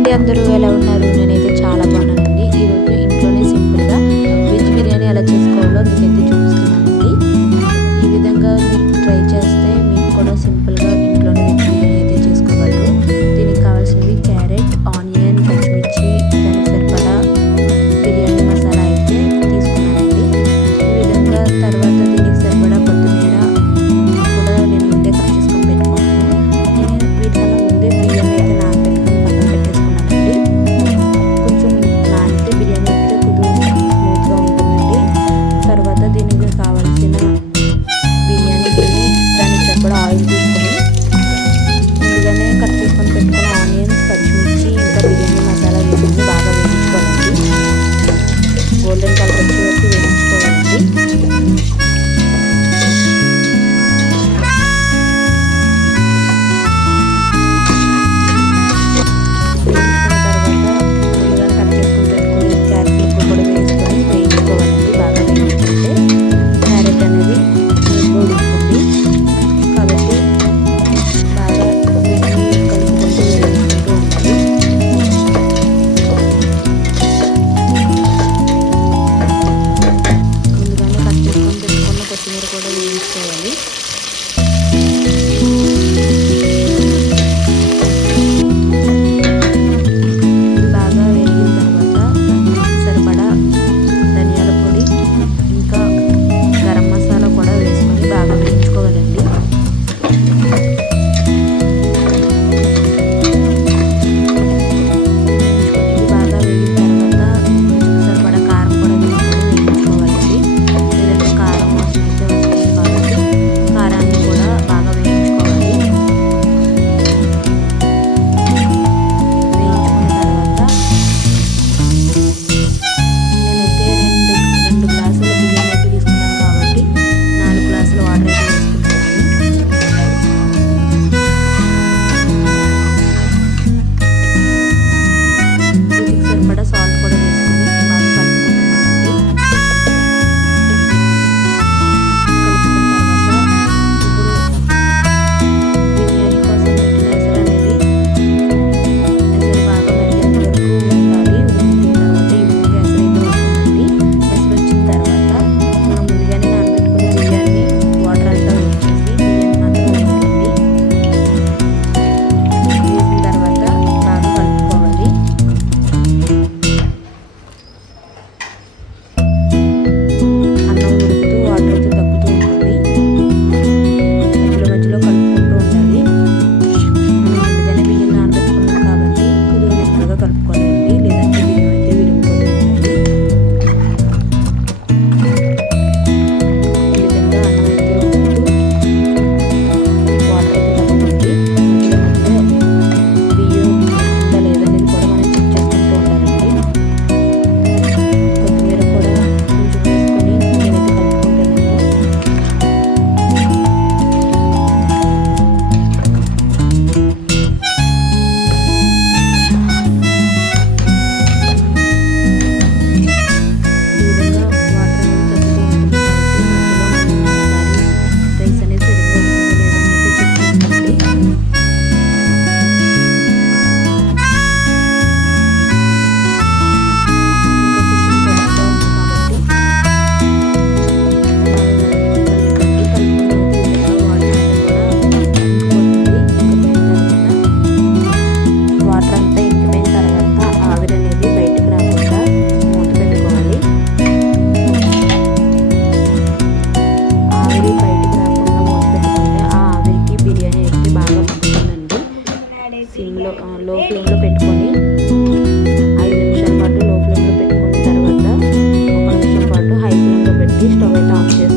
అండి, అందరూ ఎలా ఉన్నారు? నేనైతే చాలా బాగున్నానండి. ఈరోజు ఇంట్లోనే సింపుల్గా వెజ్ బిర్యానీ ఎలా చేసుకోవాలో మీకైతే చూపిస్తున్నానండి. ఈ విధంగా మీరు ట్రై చేస్తే మీకు కూడా సింపుల్గా ఇంట్లోనే వెజ్ బిర్యానీ అయితే చేసుకోగలరు. దీనికి కావాల్సినవి క్యారెట్, ఆనియన్, పచ్చిమిర్చి, దానికి సరిపడా బిర్యానీ మసాలా అయితే తీసుకున్నానండి. ఈ విధంగా తర్వాత దీనికి సరిపడా కొత్తిమీర కూడా నేను ముందే కట్ చేసుకొని పెట్టుకున్నాను. వీటికన్నా ముందే బియ్యం అయితే నానబెట్టుకొని పక్కన పెట్టేసుకున్నానండి. కొంచెం నానితే బిర్యానీ అయితే స్మూత్గా ఉంటుందండి. తర్వాత దీనికి కావాల్సిన బిర్యానీ గిన్నె, దానికి సరిపడా ఆయిల్ తీసుకొని ముందుగానే కట్ చేసుకొని పెట్టుకున్న ఆనియన్స్, పచ్చిమిర్చి, ఇంకా బిర్యానీ మసాలా వేసుకొని బాగా వేయించుకోవాలండి. గోల్డెన్ కలర్ వచ్చే వరకు వేయించుకోవాలండి. కొత్తిమీర కూడా వేయించుకోవాలి. బాగా వేగిన తర్వాత సరిపడా ధనియాల పొడి, ఇంకా గరం మసాలా కూడా వేసుకొని బాగా వేయించుకోవాలండి. బాగా వేగిన తర్వాత సరిపడా కారం కూడా వేసుకొని వేయించుకోవాలండి. లేదంటే కారం వాసన అయితే వస్తుంది కాబట్టి కారాన్ని కూడా బాగా వేయించుకోవాలి. వేయించుకున్న తర్వాత నేనైతే రెండు గ్లాసుల బియ్యం అయితే తీసుకున్నాను కాబట్టి 4 గ్లాసుల వాటర్ అయితే వేసుకుంటున్నాను. రుచికి సరిపడా సాల్ట్ కూడా వేసుకొని బాగా కలుపుకుంటున్నానండి. కలుపుకున్న తర్వాత ఇప్పుడు బిర్యానీ కోసం పెట్టిన ఎసరు అనేది ఎసరు బాగా మరిగేంత వరకు ఉండాలి. ఉడికిన తర్వాత ఈ విధంగా ఎసరు అయితే వస్తుందండి. ఎసరు వచ్చిన తర్వాత మనం ముందుగానే నానబెట్టుకున్న బియ్యాన్ని వాటర్ అంతా వచ్చేసి బియ్యాన్ని మాత్రం వేయాలండి. వేసిన తర్వాత బాగా కలుపుకోవాలి. అన్నం ఉడుకుతూ వాటర్ అయితే తగ్గుతూ ఉంటుంది. మధ్యలో మధ్యలో కలుపుకుంటూ ఉండాలి. మనం ముందుగానే బియ్యం నానబెట్టుకున్నాం కాబట్టి కొద్దిగా నెమ్మదిగా కలుపుకోవాలండి, లేదంటే బియ్యం అయితే విరిగిపోతుందండి. ఈ విధంగా అన్నం అయితే ఉడుకుతూ వాటర్ అయితే తగ్గుతుంది. మధ్యలో మధ్యలో బియ్యం ఉడికిందా లేదనేది కూడా మనం చెక్ చేసుకుంటూ ఉండాలండి. కొత్తిమీర కూడా కొంచెం వేసుకొని నేనైతే కలుపుకుంటున్నాను. ఈ విధంగా వాటర్ అనేది తగ్గుతూ ఉంటుంది కాబట్టి మధ్యలో మనం ఒకసారి రైస్ అనేది సరిగ్గా ఉంటుందో లేదా అనేది చెక్ చేసుకోండి. ఇంకా కొంచెం పొడిగా ఉంది కాబట్టి వాటర్ అంతా ఇంకిపోయిన తర్వాత ఆవిరి అనేది బయటకు రాకుండా మూత పెట్టుకోవాలి. ఆవిరి బయటకు రాకుండా మూత పెట్టుకుంటే ఆ ఆవిరికి బిర్యానీ అయితే బాగా మగ్గుతుందండి. సిమ్లో లో ఫ్లేమ్లో పెట్టుకొని 5 నిమిషాల పాటు లో ఫ్లేమ్లో పెట్టుకున్న తర్వాత 1 నిమిషం పాటు హై ఫ్లేమ్లో పెట్టి స్టవ్ అయితే ఆఫ్ చేసుకోవాలి.